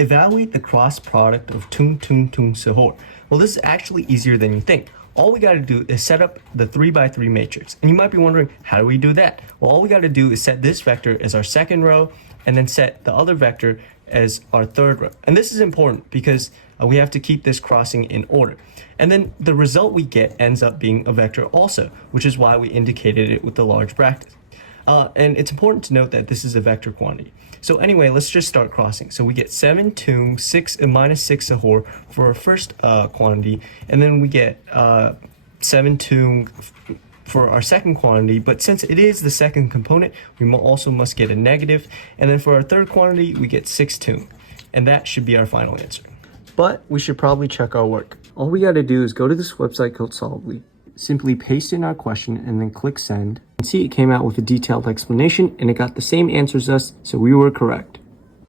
Evaluate the cross product of tung tung tung sahor. Well, this is actually easier than you think. All we got to do is set up the 3x3 matrix. And you might be wondering, how do we do that? Well, all we got to do is set this vector as our second row and then set the other vector as our third row. And this is important because we have to keep this crossing in order. And then the result we get ends up being a vector also, which is why we indicated it with the large bracket. And it's important to note that this is a vector quantity. So anyway, let's just start crossing. So we get 7 tung, 6 and minus 6 sahor for our first quantity, and then we get 7 tung for our second quantity, but since it is the second component, we also must get a negative, and then for our third quantity, we get 6 tung, and that should be our final answer. But we should probably check our work. All we got to do is go to this website called Solvely, simply paste in our question and then click send. And see, it came out with a detailed explanation and it got the same answer as us, so we were correct.